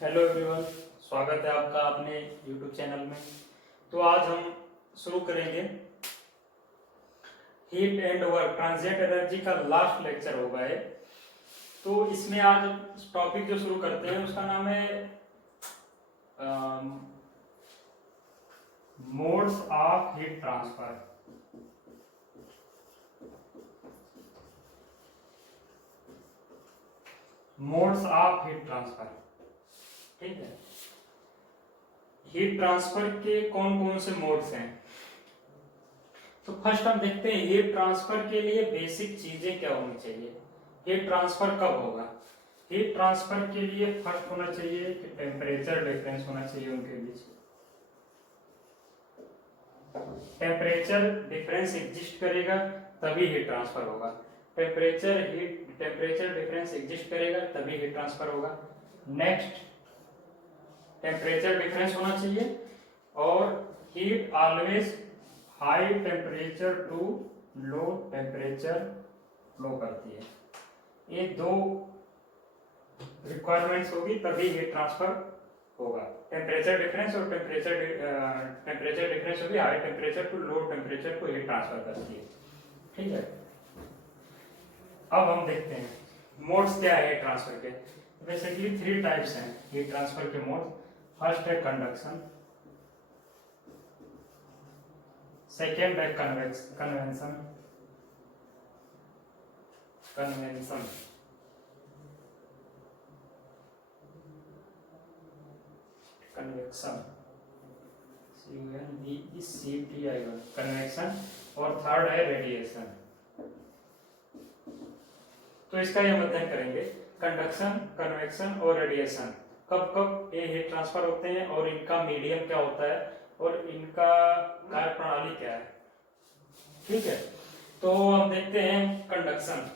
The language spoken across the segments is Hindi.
हेलो एवरीवन, स्वागत है आपका अपने यूट्यूब चैनल में। तो आज हम शुरू करेंगे heat and work transient energy का लास्ट लेक्चर होगा ये। तो इसमें आज टॉपिक जो शुरू करते हैं उसका नाम है modes of heat transfer. Modes of heat transfer, ठीक है। हीट ट्रांसफर के कौन कौन से मोड्स हैं? तो फर्स्ट हम देखते हैं हीट ट्रांसफर के लिए बेसिक चीजें क्या होनी चाहिए। हीट ट्रांसफर कब होगा? हीट ट्रांसफर के लिए फर्स्ट होना चाहिए कि टेम्परेचर डिफरेंस होना चाहिए उनके बीच। टेम्परेचर डिफरेंस एग्जिस्ट करेगा तभी हीट ट्रांसफर होगा। टेम्परेचर डिफरेंस एग्जिस्ट करेगा तभी हीट ट्रांसफर होगा। नेक्स्ट, टेम्परेचर डिफरेंस होना चाहिए और heat always high temperature to low temperature flow करती है। ये दो रिक्वायरमेंट्स होगी तभी हीट ट्रांसफर होगा। टेम्परेचर डिफरेंस और टेम्परेचर डिफरेंस होगी high temperature to low temperature को हीट ट्रांसफर करती है, ठीक है। अब हम देखते हैं मोड्स क्या है हीट ट्रांसफर के। बेसिकली 3 टाइप्स हैं हीट ट्रांसफर के मोड। फर्स्ट है कंडक्शन, सेकेंड है कन्वेंशन कन्वेंशन कन्वेक्शन कन्वेक्शन और थर्ड है रेडिएशन। तो इसका यह अध्ययन करेंगे कंडक्शन, कन्वेक्शन और रेडिएशन। कब कब ये हीट ट्रांसफर होते हैं और इनका मीडियम क्या होता है और इनका कार्य प्रणाली क्या है, ठीक है। तो हम देखते हैं कंडक्शन।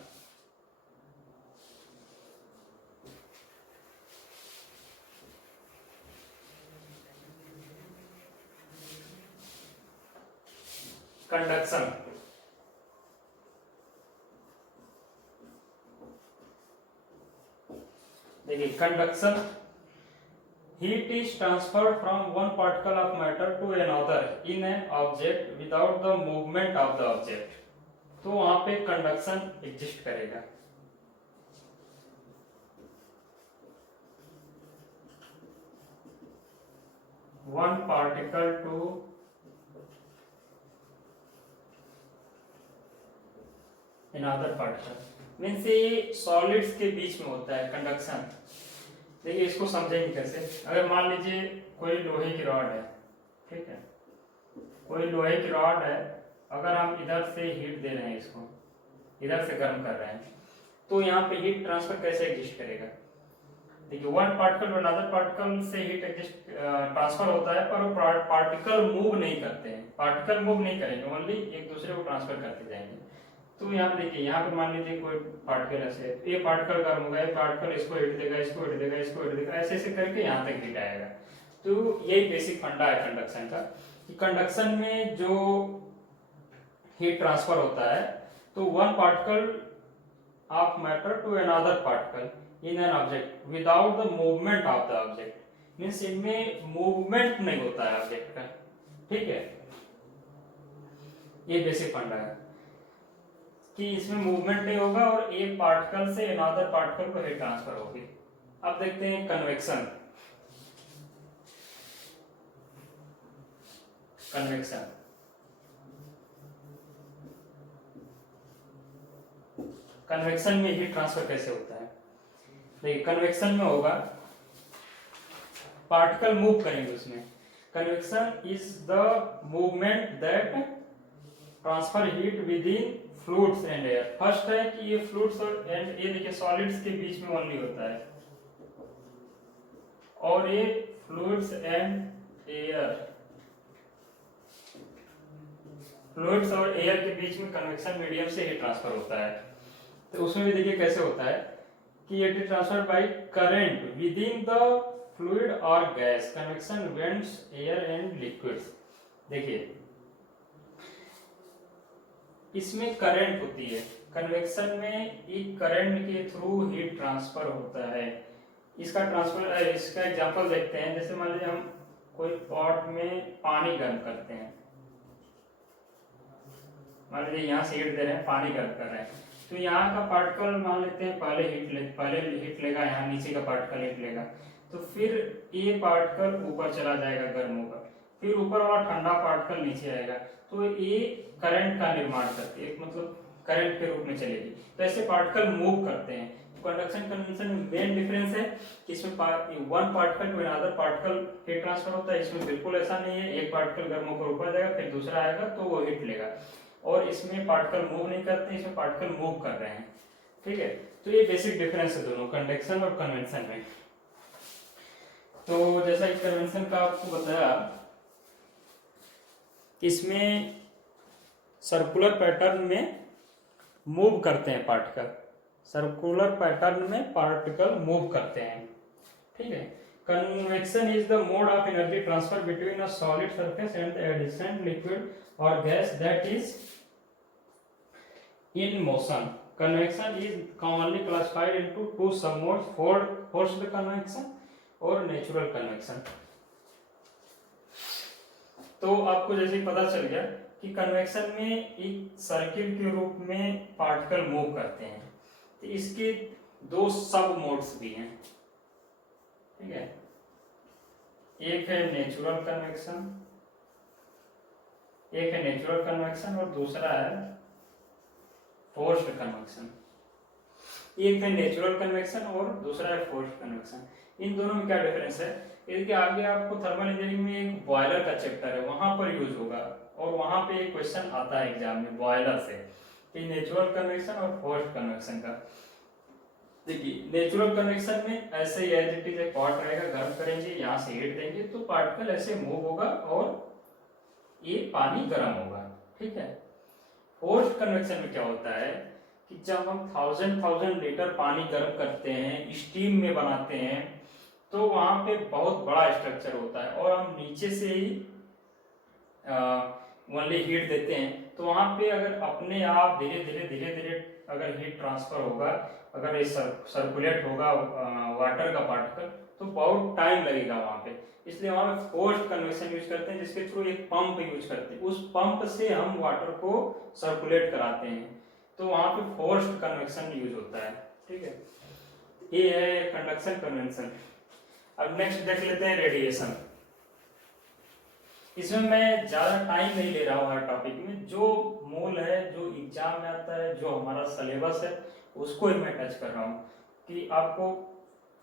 कंडक्शन देखिए, conduction heat is transferred from one particle of matter to another in an object without the movement of the object। तो वहां पे कंडक्शन एग्जिस्ट करेगा। One particle to another particle means ये सॉलिड्स के बीच में होता है कंडक्शन। देखिए, इसको समझेंगे कैसे। अगर मान लीजिए कोई लोहे की रॉड है, ठीक है, कोई लोहे की रॉड है, अगर हम इधर से हीट दे रहे हैं, इसको इधर से गर्म कर रहे हैं, तो यहाँ पे हीट ट्रांसफर कैसे एग्जिस्ट करेगा? देखिए, one particle to another particle से हीट एग्जिस्ट ट्रांसफर होता है, पर वो पार्टिकल मूव नहीं करते हैं। पार्टिकल मूव नहीं करेंगे, ओनली एक दूसरे को ट्रांसफर करते जाएंगे। तो यहाँ देखिए, यहाँ पे मान लीजिए कोई पार्टिकल ऐसे, ये पार्टिकल गर्म होगा, ये पार्टिकल इसको हिट देगा, इसको हिट देगा, इसको हिट देगा, ऐसे ऐसे करके यहाँ तक हिट आएगा। तो यही बेसिक फंडा है कंडक्शन का कि कंडक्शन में जो हीट ट्रांसफर होता है तो one particle of matter to another particle in an object without the movement of the object. Means इनमें मूवमेंट नहीं होता है ऑब्जेक्ट का, ठीक है। ये बेसिक फंडा है कि इसमें मूवमेंट नहीं होगा और एक पार्टिकल से अनदर पार्टिकल को हीट ट्रांसफर होगी। अब देखते हैं कन्वेक्शन। कन्वेक्शन कन्वेक्शन में हीट ट्रांसफर कैसे होता है? देखिए, कन्वेक्शन में होगा पार्टिकल मूव करेंगे उसमें। Convection is the movement that transfer heat with in fluids and air. First है कि ये फ्लूइड्स और एंड ये देखिए सॉलिड्स के बीच में ओनली होता है, और ये फ्लूइड्स एंड एयर, फ्लूइड्स और एयर के बीच में कन्वेक्शन मीडियम से हीट ट्रांसफर होता है। तो उसमें भी देखिए कैसे होता है कि heat transfer by current within the fluid और gas. Convection vents air and liquids. देखिए, इसमें करंट होती है, कन्वेक्शन में एक करंट के थ्रू हीट ट्रांसफर होता है। इसका एग्जांपल देखते हैं। जैसे मान लीजिए हम कोई पॉट में पानी गर्म करते हैं, मान लीजिए यहाँ से हीट दे रहे हैं, पानी गर्म कर रहे हैं, तो यहाँ का पार्टिकल मान लेते हैं पहले हीट लेगा, यहाँ नीचे का पार्टिकल हीट लेगा, तो फिर ये पार्टिकल ऊपर चला जाएगा गर्म होकर, फिर ऊपर वाला ठंडा पार्टिकल नीचे आएगा, तो ये करंट का निर्माण करती है, मतलब करंट के रूप में चलेगी। तो ऐसे पार्टिकल मूव करते हैं। कंडक्शन कन्वेंशन में मेन डिफरेंस है कि इसमें one particle to another particle heat transfer होता है, इसमें बिल्कुल ऐसा नहीं है। एक पार्टिकल गर्म होकर ऊपर जाएगा, फिर दूसरा आएगा तो वो हीट लेगा, और इसमें पार्टिकल मूव नहीं करते, इसमें पार्टिकल मूव कर रहे हैं। ठीक है, तो ये बेसिक डिफरेंस है दोनों कंडक्शन और कन्वेंशन में। तो जैसा कि कन्वेंशन का आपको बताया, इसमें सर्कुलर पैटर्न में मूव करते हैं पार्टिकल, सर्कुलर पैटर्न में पार्टिकल मूव करते हैं। ठीक है, convection is the mode of energy transfer between a solid surface and the adjacent liquid और gas that is in motion. Convection is commonly classified into two submodes: forced convection और natural convection. तो आपको जैसे पता चल गया कि कन्वेक्शन में एक सर्किल के रूप में पार्टिकल मूव करते हैं, तो इसके दो सब मोड्स भी हैं। ठीक है, एक है नेचुरल कन्वेक्शन और दूसरा है फोर्स्ड कन्वेक्शन। एक है नेचुरल कन्वेक्शन और दूसरा है फोर्स्ड कन्वेक्शन। इन दोनों में क्या डिफरेंस है? इसके आगे आपको थर्मल इंजीनियरिंग में एक बॉयलर का चैप्टर है, वहां पर यूज होगा, और वहां पे एक क्वेश्चन आता है एग्जाम में बॉयलर से कि नेचुरल कन्वेक्शन और फोर्स्ड कन्वेक्शन का। देखिए, नेचुरल कन्वेक्शन में ऐसे ही एज इट इज एक पॉट रहेगा, गर्म करेंगे, यहाँ से हीट देंगे तो पार्टिकल ऐसे मूव होगा और ये पानी गर्म होगा। ठीक है, फोर्स्ड कन्वेक्शन में क्या होता है कि जब हम 1000 लीटर पानी गर्म करते हैं, स्टीम में बनाते हैं, तो वहां पे बहुत बड़ा स्ट्रक्चर होता है और हम नीचे से ही ओनली हीट देते हैं, तो वहां पे अगर अपने आप धीरे धीरे अगर हीट ट्रांसफर होगा, अगर ये सर्कुलेट होगा वाटर का पार्टिकल, तो बहुत टाइम लगेगा वहां पे। इसलिए वहां पे फोर्स्ड कन्वेक्शन यूज करते हैं, जिसके थ्रू एक पंप यूज करते हैं, उस पंप से हम वाटर को सर्कुलेट कराते हैं, तो वहां पे फोर्स्ड कन्वेक्शन यूज होता है। ठीक है, ये है कंडक्शन कन्वेंशन। अब नेक्स्ट देख लेते हैं रेडिएशन। इसमें मैं ज्यादा टाइम नहीं ले रहा हूँ हर टॉपिक में, जो मूल है, जो एग्जाम में आता है, जो हमारा सिलेबस है, उसको ही मैं टच कर रहा हूँ कि आपको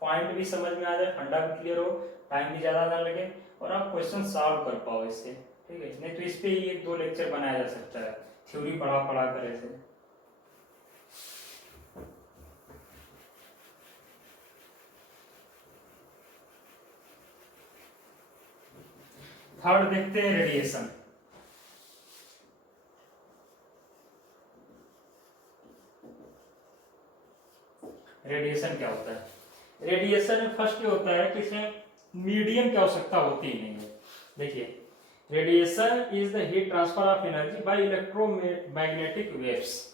पॉइंट भी समझ में आ जाए, फंडा भी क्लियर हो, टाइम भी ज्यादा ना लगे और आप क्वेश्चन सॉल्व कर पाओ इससे। ठीक है, नहीं तो इस पे ही 1-2 लेक्चर बनाया जा सकता है, थ्योरी पढ़ा कर ऐसे। थर्ड देखते हैं रेडिएशन। रेडिएशन क्या होता है? रेडिएशन में फर्स्ट ये होता है कि इसमें मीडियम की आवश्यकता होती ही नहीं है। देखिए, radiation is the heat transfer of energy by electromagnetic waves.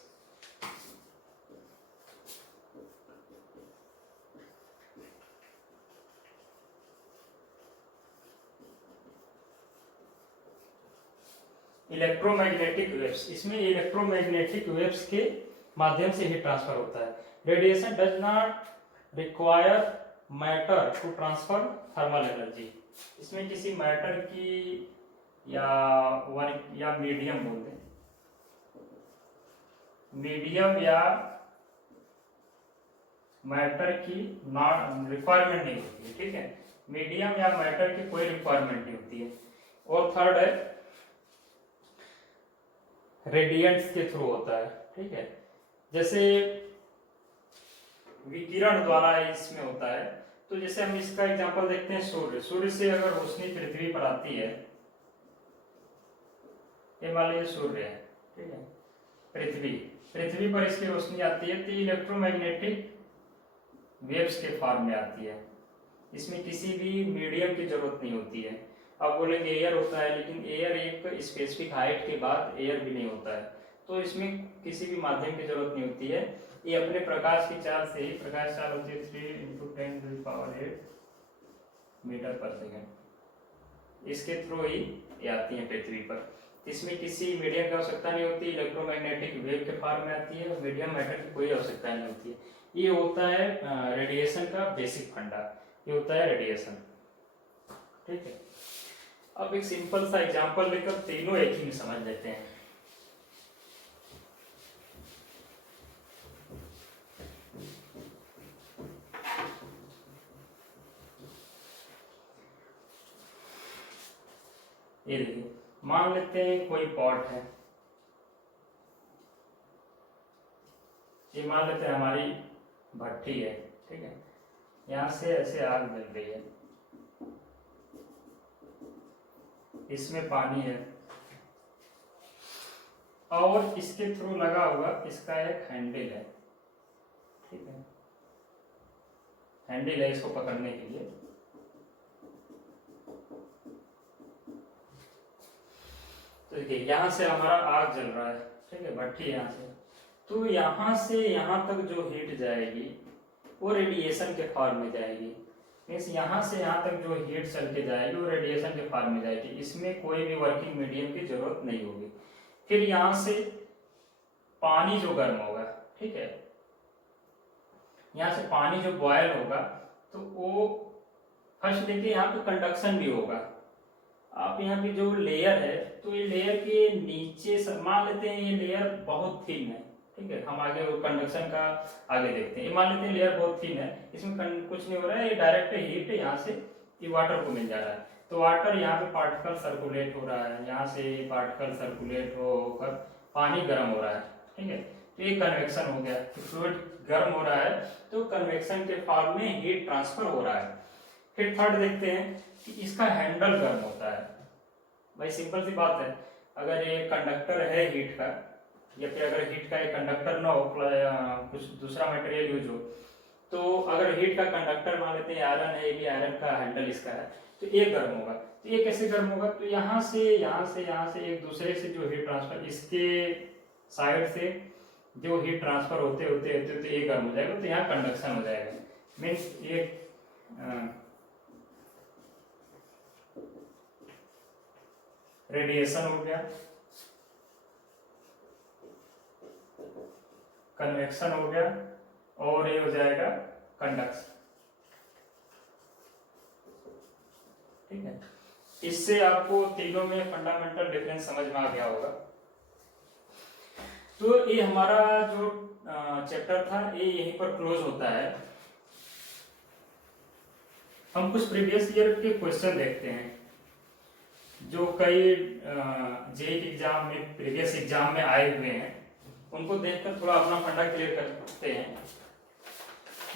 Electromagnetic waves, इसमें इलेक्ट्रोमैग्नेटिक वेव्स के माध्यम से हीट ट्रांसफर होता है। Radiation does not require matter to transfer thermal energy. इसमें किसी मैटर की या मीडियम बोल दें, मीडियम या मैटर की नॉट रिक्वायरमेंट नहीं होती है। ठीक है, मीडियम या मैटर की कोई रिक्वायरमेंट नहीं होती है। और थर्ड है रेडिएंट्स के थ्रू होता है। ठीक है, जैसे विकिरण द्वारा इसमें होता है, तो जैसे हम इसका एग्जांपल देखते हैं सूर्य से अगर रोशनी पृथ्वी पर आती है, ये मान लीजिए सूर्य है, ठीक है, पृथ्वी पर इसकी रोशनी आती है, तो इलेक्ट्रोमैग्नेटिक वेव्स के फॉर्म में आती है। इसमें किसी भी मीडियम की जरूरत नहीं होती है। आप बोलेंगे एयर होता है, लेकिन एयर एक स्पेसिफिक हाइट के बाद एयर भी नहीं होता है, तो इसमें किसी भी माध्यम की जरूरत नहीं होती है। ये अपने प्रकाश की चाल से ही, प्रकाश चाल होती है 3 × 10⁸ मीटर पर सेकेंड, इसके थ्रू ही ये आती है पृथ्वी पर। इसमें किसी मीडियम की आवश्यकता नहीं होती, इलेक्ट्रोमैग्नेटिक वेव के फॉर्म में आती है, मीडियम मैटर की कोई आवश्यकता नहीं होती है। ये होता है रेडिएशन का बेसिक फंडा, ये होता है रेडिएशन। ठीक है, अब एक सिंपल सा एग्जांपल लेकर तीनों एक ही में समझ लेते हैं। ये देखिए, मान लेते हैं कोई पॉट है, ये मान लेते हैं हमारी भट्टी है। ठीक है, यहाँ से ऐसे आग जल रही है, इसमें पानी है और इसके थ्रू लगा हुआ इसका एक हैंडल है। ठीक है, हैंडल है इसको पकड़ने के लिए। तो देखिए, यहाँ से हमारा आग जल रहा है, ठीक है, भट्टी यहाँ से, तो यहाँ से यहाँ तक जो हीट जाएगी वो रेडिएशन के फॉर्म में जाएगी। मीन्स यहाँ से यहाँ तक जो हीट चल के जाएगी वो रेडिएशन के फॉर्म में जाएगी, इसमें कोई भी वर्किंग मीडियम की जरूरत नहीं होगी। फिर यहाँ से पानी जो गर्म होगा, ठीक है, यहाँ से पानी जो बॉयल होगा तो वो फर्स्ट देखिए यहाँ पे कंडक्शन भी होगा। आप यहाँ पे जो लेयर है, तो ये लेयर के नीचे मान लेते हैं ये लेयर बहुत थिन है। ठीक है, हम आगे कंडक्शन का आगे देखते हैं। ये मान लेते हैं लेयर बहुत थिन है, इसमें कुछ नहीं हो रहा है, ये डायरेक्ट हीट यहाँ से ये वाटर को मिल जा रहा है। तो वाटर यहाँ पे पार्टिकल सर्कुलेट हो रहा है, यहाँ से ये पार्टिकल सर्कुलेट होकर पानी गर्म हो रहा है। ठीक है, तो ये कन्वेक्शन हो गया, तो फ्लूइड गर्म हो रहा है तो कन्वेक्शन के फॉर्म में हीट ट्रांसफर हो रहा है। फिर थर्ड देखते हैं कि इसका हैंडल गर्म होता है। भाई सिंपल सी बात है, अगर ये कंडक्टर है हीट का, या फिर अगर हीट का एक कंडक्टर ना हो, कुछ दूसरा मटेरियल यूज हो, तो अगर हीट का कंडक्टर मान लेते हैं आयरन है, ये आयरन का हैंडल इसका है, तो ये गर्म होगा। तो ये कैसे गर्म होगा, तो यहाँ से एक दूसरे से जो हीट ट्रांसफर, इसके साइड से जो हीट ट्रांसफर होते होते होते तो ये गर्म हो जाएगा, तो यहाँ कंडक्शन हो जाएगा। मीन्स ये रेडिएशन हो गया, कन्वेक्शन हो गया, और ये हो जाएगा कंडक्शन। ठीक है, इससे आपको तीनों में फंडामेंटल डिफरेंस समझ में आ गया होगा। तो ये हमारा जो चैप्टर था ये यहीं पर क्लोज होता है। हम कुछ प्रीवियस ईयर के क्वेश्चन देखते हैं जो कई जेईई एग्जाम में, प्रीवियस एग्जाम में आए हुए हैं, उनको देखकर थोड़ा अपना फंडा क्लियर करते हैं।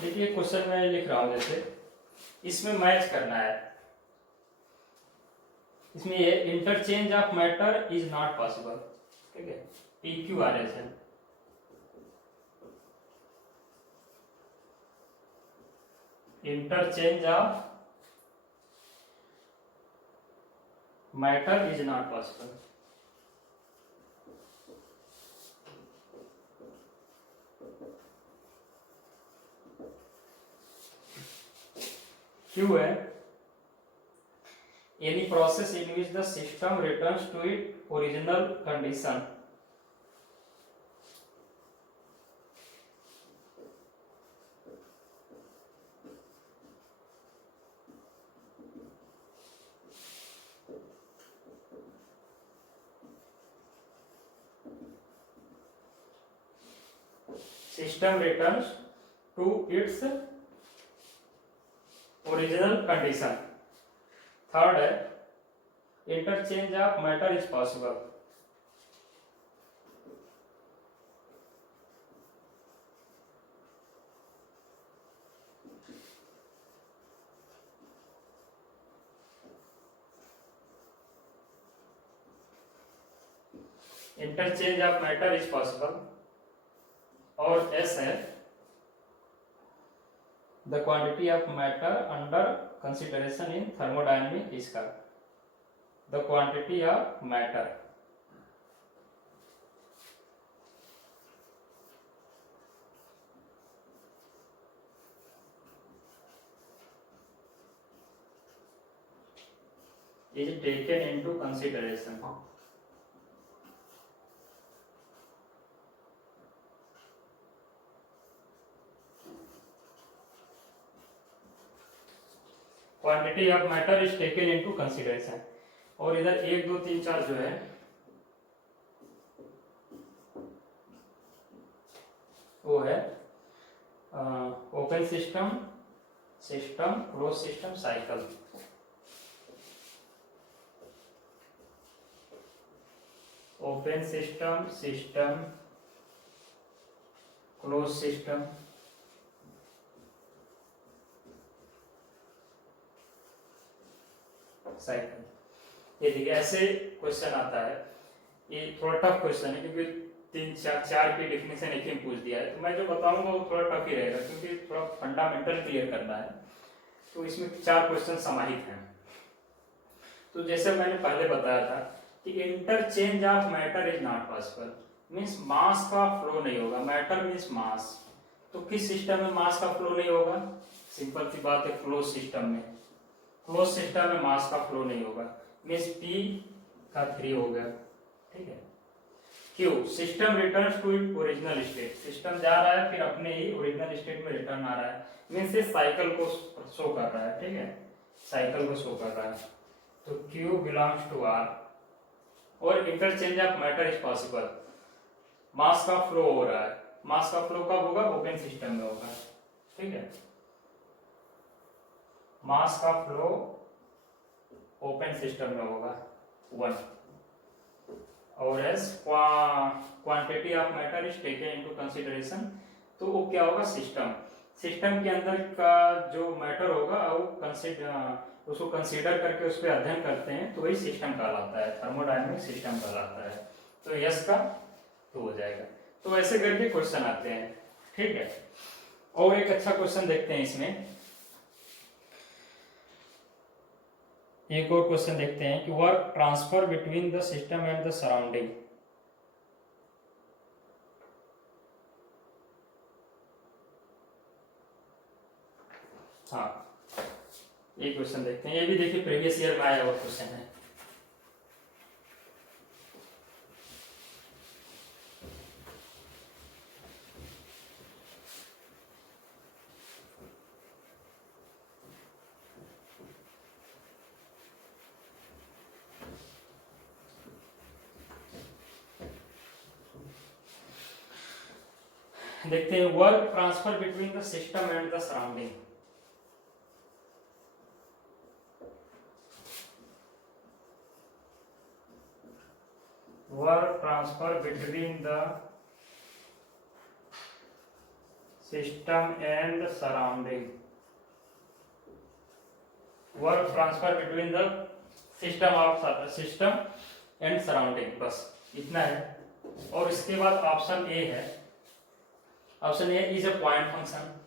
देखिए क्वेश्चन मैं लिख रहा हूं, जैसे इसमें मैच करना है, इसमें ये interchange of matter is not possible. ठीक है, PQRS है। Interchange of matter is not possible. क्यों है? Any process in which the system returns to its original condition original condition. Third है interchange of matter is possible. Interchange of matter is possible. और एस है the quantity of matter under consideration in thermodynamic इसका the quantity of matter. Is taken into consideration. Quantity of matter is taken into consideration. और इधर 1 2 3 4 जो है वो है open system, system, close system, cycle. Open system, system, close system, cycle. ये देखिए ऐसे क्वेश्चन आता है। ये थोड़ा टफ क्वेश्चन है क्योंकि 3 4 की डेफिनेशन एक ही पूछ दिया है, तो मैं जो बताऊंगा वो थोड़ा टफ ही रहेगा क्योंकि थोड़ा फंडामेंटल क्लियर करना है। तो इसमें 4 क्वेश्चन समाहित हैं। तो जैसे मैंने पहले बताया था कि interchange of matter is not possible, means mass का फ्लो नहीं होगा। मैटर मींस मास, तो किस सिस्टम में मास का फ्लो नहीं होगा? सिंपल सी बात है, क्लोज सिस्टम में। क्लोज सिस्टम में मास का फ्लो नहीं होगा, मींस P का 3 हो गया, ठीक है। क्यों? System returns to it original state, system जा रहा है फिर अपने ही ओरिजिनल स्टेट में रिटर्न आ रहा है, मींस ये साइकिल को शो कर रहा है, ठीक है, साइकिल को शो कर रहा है। तो Q बिलोंग्स टू R और interchange of matter is possible. Mass का फ्लो हो रहा है, मास का फ्लो कब होगा? ओपन सिस्टम में होगा, ठीक है। मास का फ्लो ओपन सिस्टम में होगा 1, और S quantity of matter is taken into consideration, तो वो क्या होगा? सिस्टम। सिस्टम के अंदर का जो मैटर होगा वो उसको कंसीडर करके उस पर अध्ययन करते हैं, तो वही सिस्टम कहलाता है, थर्मोडायनेमिक सिस्टम कहलाता है। तो यस का 2 हो जाएगा। तो ऐसे करके क्वेश्चन आते हैं, ठीक है। और एक अच्छा क्वेश्चन देखते हैं इसमें, एक और क्वेश्चन देखते हैं कि work transfer between the system and the surrounding. हाँ, ये क्वेश्चन देखते हैं। ये भी देखिए प्रीवियस ईयर में आया हुआ क्वेश्चन है। देखते हैं, work transfer between the system and the surrounding. Work transfer between the system and surrounding. Work transfer between the system and surrounding, बस इतना है। और इसके बाद ऑप्शन ए है, option A is a point function.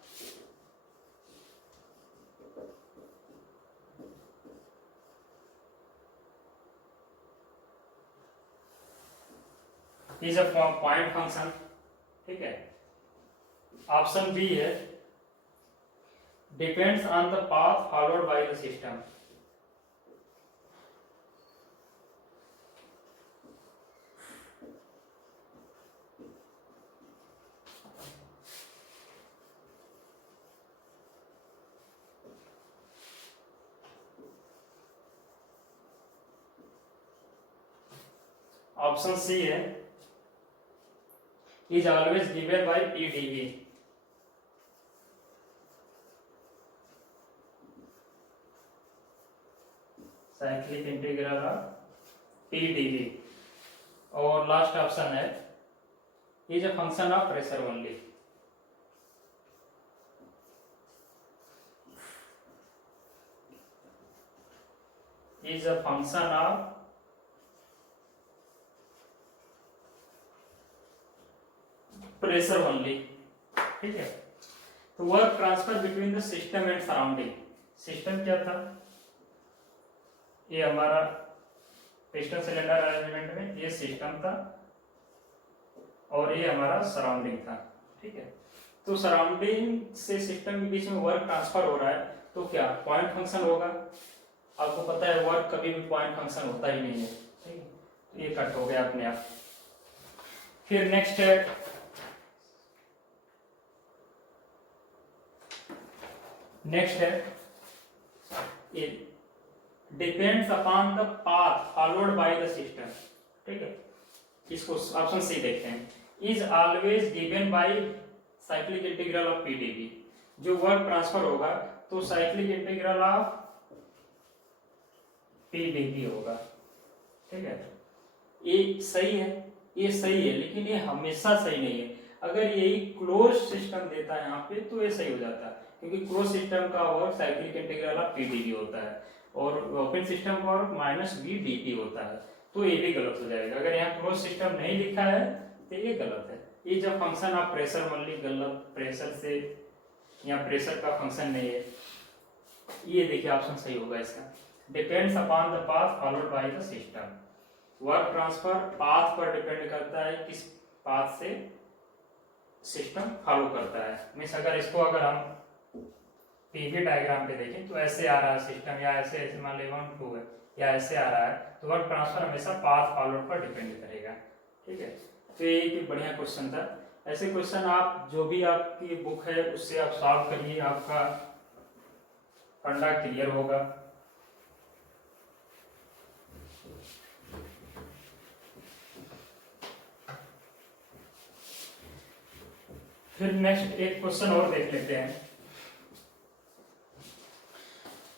Is a point function, ठीक है। ऑप्शन बी है depends on the path followed by the system. Option C है is always given by PdV। Cyclic integral of PdV। और लास्ट ऑप्शन है is a function of pressure only. Is a function of pressure only, ठीक है। तो work transfer between the system and surrounding. System क्या था? ये हमारा पिस्टन सिलेंडर अरेंजमेंट में ये सिस्टम था और ये हमारा सराउंडिंग था, ठीक है। तो सराउंडिंग से सिस्टम के बीच में वर्क ट्रांसफर हो रहा है, तो क्या पॉइंट फंक्शन होगा? आपको पता है वर्क कभी भी पॉइंट फंक्शन होता ही नहीं है, ठीक है, तो ये कट हो गया अपने आप। फिर नेक्स्ट है ये depends upon the path followed by the system, ठीक है। इसको ऑप्शन सी देखते हैं, is always given by cyclic integral of PDV. जो वर्क ट्रांसफर होगा तो साइक्लिक इंटीग्रल ऑफ पीडीवी होगा, ठीक है। ये सही है, ये सही है, लेकिन ये हमेशा सही नहीं है। अगर यही क्लोज सिस्टम देता है यहाँ पे तो ये सही हो जाता है, क्योंकि क्लोज सिस्टम का work cyclic integral of PDV होता है और ओपन सिस्टम का वर्क माइनस वी डी होता है, तो ये भी गलत हो जाएगा। अगर यहाँ क्लोज सिस्टम नहीं लिखा है तो ये गलत है। ये जब फंक्शन ऑफ प्रेशर मान ली, गलत, प्रेशर से या प्रेशर का फंक्शन नहीं है। ये देखिए ऑप्शन सही होगा इसका, depends upon the path followed by the system. Work transfer path पर डिपेंड करता है, किस पाथ से सिस्टम फॉलो करता है। मीन्स अगर इसको अगर हम पीवी डायग्राम पे देखें तो ऐसे आ रहा है सिस्टम, या ऐसे ऐसे मान लो 1 2 है, या ऐसे आ रहा है, तो वर्क ट्रांसफर हमेशा पाथ फॉलोड पर डिपेंड करेगा, ठीक है। तो ये एक बढ़िया क्वेश्चन था। ऐसे क्वेश्चन आप जो भी आपकी बुक है उससे आप सॉल्व करिए, आपका फंडा क्लियर होगा। फिर नेक्स्ट एक क्वेश्चन और देख लेते हैं,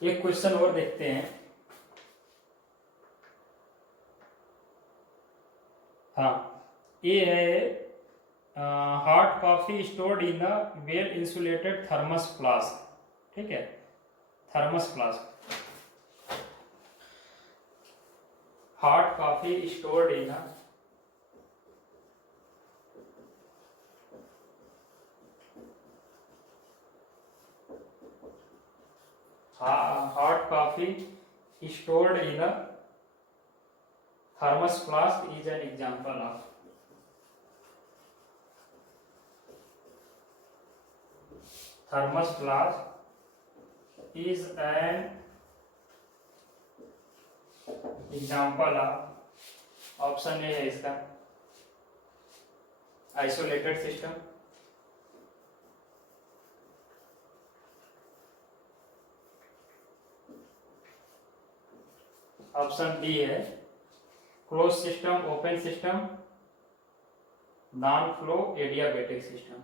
एक क्वेश्चन और देखते हैं। हाँ, ये है hot coffee stored in a well insulated thermos flask, ठीक है, thermos flask. Hot coffee stored in a hot coffee stored in a thermos flask is an example of thermos flask is an example of option A है इसका आइसोलेटेड सिस्टम, ऑप्शन डी है close system, open system, non flow adiabatic system.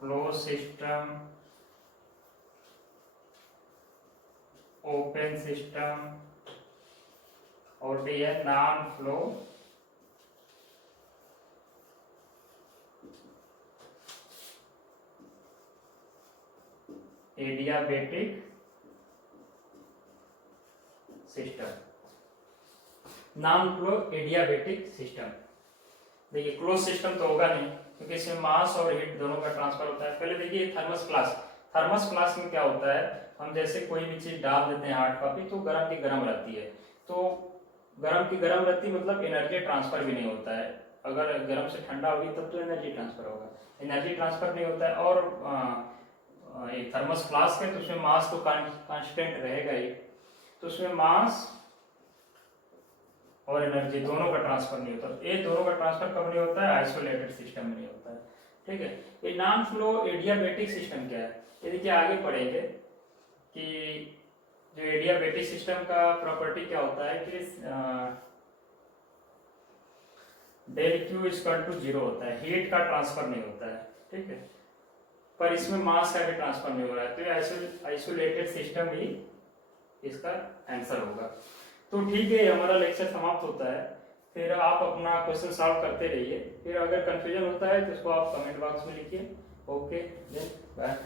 Close system, open system और डी है non flow adiabatic system, non flow adiabatic system. देखिए क्लोज सिस्टम तो होगा नहीं, क्योंकि इसमें मास और हीट दोनों का ट्रांसफर होता है। पहले देखिए थर्मस फ्लास्क, थर्मस फ्लास्क में क्या होता है, हम जैसे कोई भी चीज डाल देते हैं हार्ड कॉपी तो गर्म की गर्म रहती है, तो गर्म की गर्म रहती मतलब एनर्जी ट्रांसफर भी नहीं होता है। अगर गर्म से ठंडा होगी तब तो एनर्जी ट्रांसफर होगा, एनर्जी ट्रांसफर नहीं होता है। और एक थर्मस फ्लास्क है तो उसमें मास तो कांस्टेंट रहेगा ही, तो उसमें मास और एनर्जी दोनों का ट्रांसफर नहीं होता। ये दोनों का ट्रांसफर कब नहीं होता है, आइसोलेटेड सिस्टम में नहीं होता है, ठीक है। ये नॉन फ्लो एडियाबैटिक सिस्टम क्या है, ये देखिए आगे पढ़ेंगे कि जो एडियाबैटिक सिस्टम का प्रॉपर्टी क्या होता है कि डेल क्यू इक्वल टू 0 होता है, हीट का ट्रांसफर नहीं होता है, ठीक है, पर इसमें मास का भी ट्रांसफर नहीं हो रहा है, तो ये आइसोलेटेड सिस्टम ही इसका आंसर होगा। तो ठीक है, हमारा लेक्चर समाप्त होता है। फिर आप अपना क्वेश्चन सॉल्व करते रहिए, फिर अगर कंफ्यूजन होता है तो उसको आप कमेंट बॉक्स में लिखिए। Okay, bye.